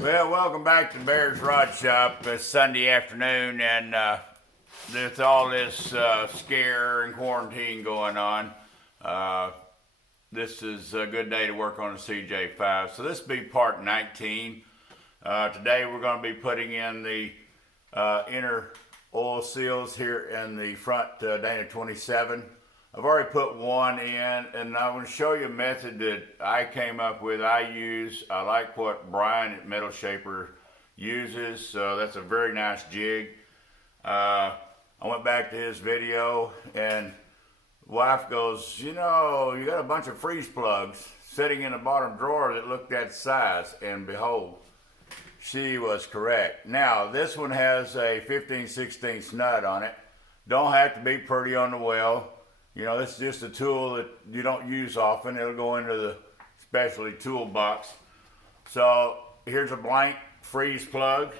Well, welcome back to Bear's Rod Shop. It's Sunday afternoon, and with all this scare and quarantine going on, this is a good day to work on a CJ5. So this will be part 19. Today we're going to be putting in the inner oil seals here in the front Dana 27. I've already put one in, and I'm going to show you a method that I came up with. I like what Brian at Metal Shaper uses, so that's a very nice jig. I went back to his video, and wife goes, you know, you got a bunch of freeze plugs sitting in the bottom drawer that look that size, and behold, she was correct. Now, this one has a 15/16 nut on it. Don't have to be pretty on the well. You know, this is just a tool that you don't use often. It'll go into the specialty toolbox. So here's a blank freeze plug,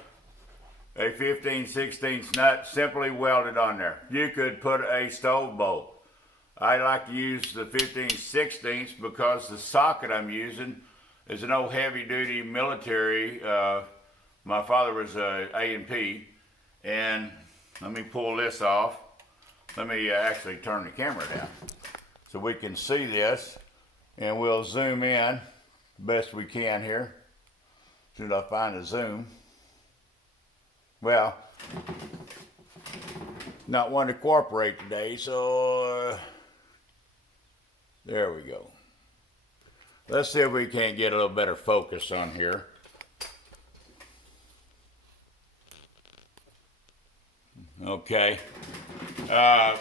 a 15/16 nut simply welded on there. You could put a stove bolt. I like to use the 15/16 because the socket I'm using is an old heavy duty military. My father was a A&P, and let me pull this off. Let me actually turn the camera down so we can see this, and we'll zoom in best we can here. As soon as I find a zoom. Well, not one to cooperate today, so there we go. Let's see if we can't get a little better focus on here. Okay. I've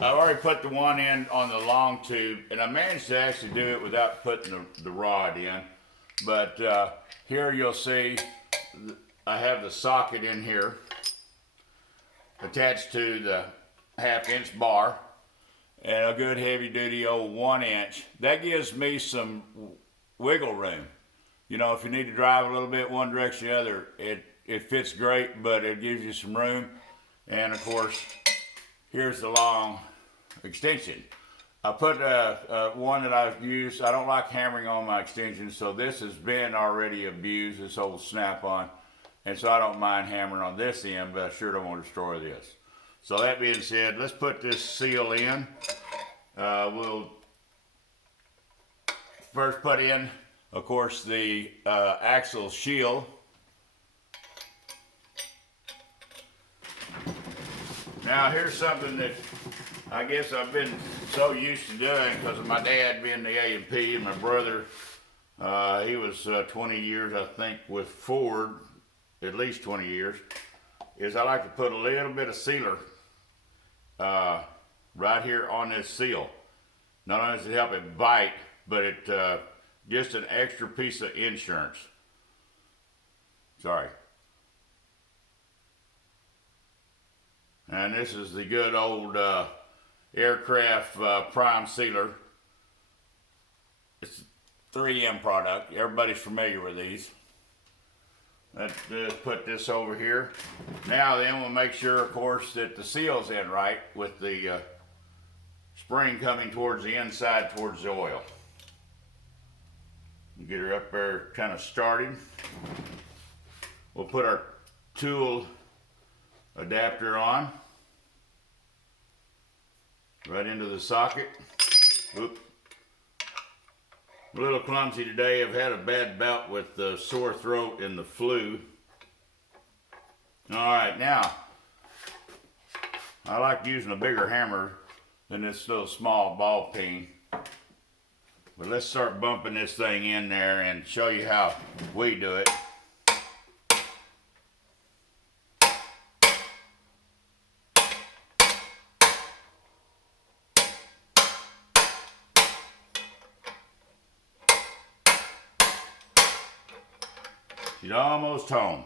already put the one in on the long tube, and I managed to actually do it without putting the rod in. But here you'll see I have the socket in here attached to the 1/2-inch bar and a good heavy duty old 1-inch. That gives me some wiggle room. You know, if you need to drive a little bit one direction or the other, it fits great, but it gives you some room. And of course, here's the long extension. I put one that I've used. I don't like hammering on my extensions, so this has been already abused, this old snap-on. And so I don't mind hammering on this end, but I sure don't want to destroy this. So that being said, let's put this seal in. We'll first put in, of course, the axle shield. Now here's something that I guess I've been so used to doing because of my dad being the A&P and my brother, he was 20 years I think with Ford, at least 20 years, is I like to put a little bit of sealer right here on this seal. Not only does it help it bite, but it just an extra piece of insurance. Sorry. And this is the good old aircraft prime sealer. It's a 3M product. Everybody's familiar with these. Let's put this over here. Now then we'll make sure, of course, that the seal's in right with the spring coming towards the inside towards the oil. Get her up there kind of started. We'll put our tool adapter on right into the socket. Oop. A little clumsy today. I've had a bad bout with the sore throat and the flu. All right, now I like using a bigger hammer than this little small ball peen. But let's start bumping this thing in there and show you how we do it. She's almost home.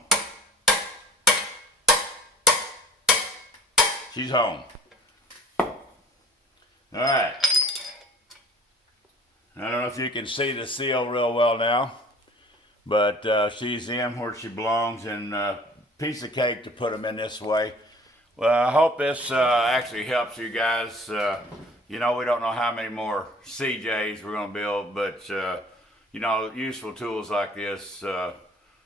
She's home. All right. I don't know if you can see the seal real well now, but she's in where she belongs, and piece of cake to put them in this way. Well, I hope this actually helps you guys. You know, we don't know how many more CJs we're going to build, but you know, useful tools like this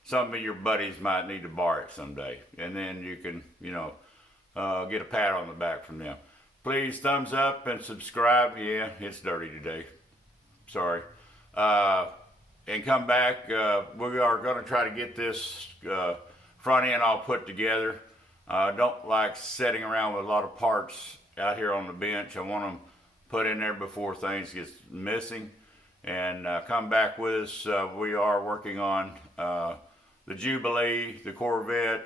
some of your buddies might need to borrow it someday, and then you can, get a pat on the back from them. Please thumbs up and subscribe. Yeah, it's dirty today. Sorry. And come back. We are going to try to get this front end all put together. I don't like sitting around with a lot of parts out here on the bench. I want them put in there before things get missing. And come back with us. We are working on the Jubilee, the Corvette,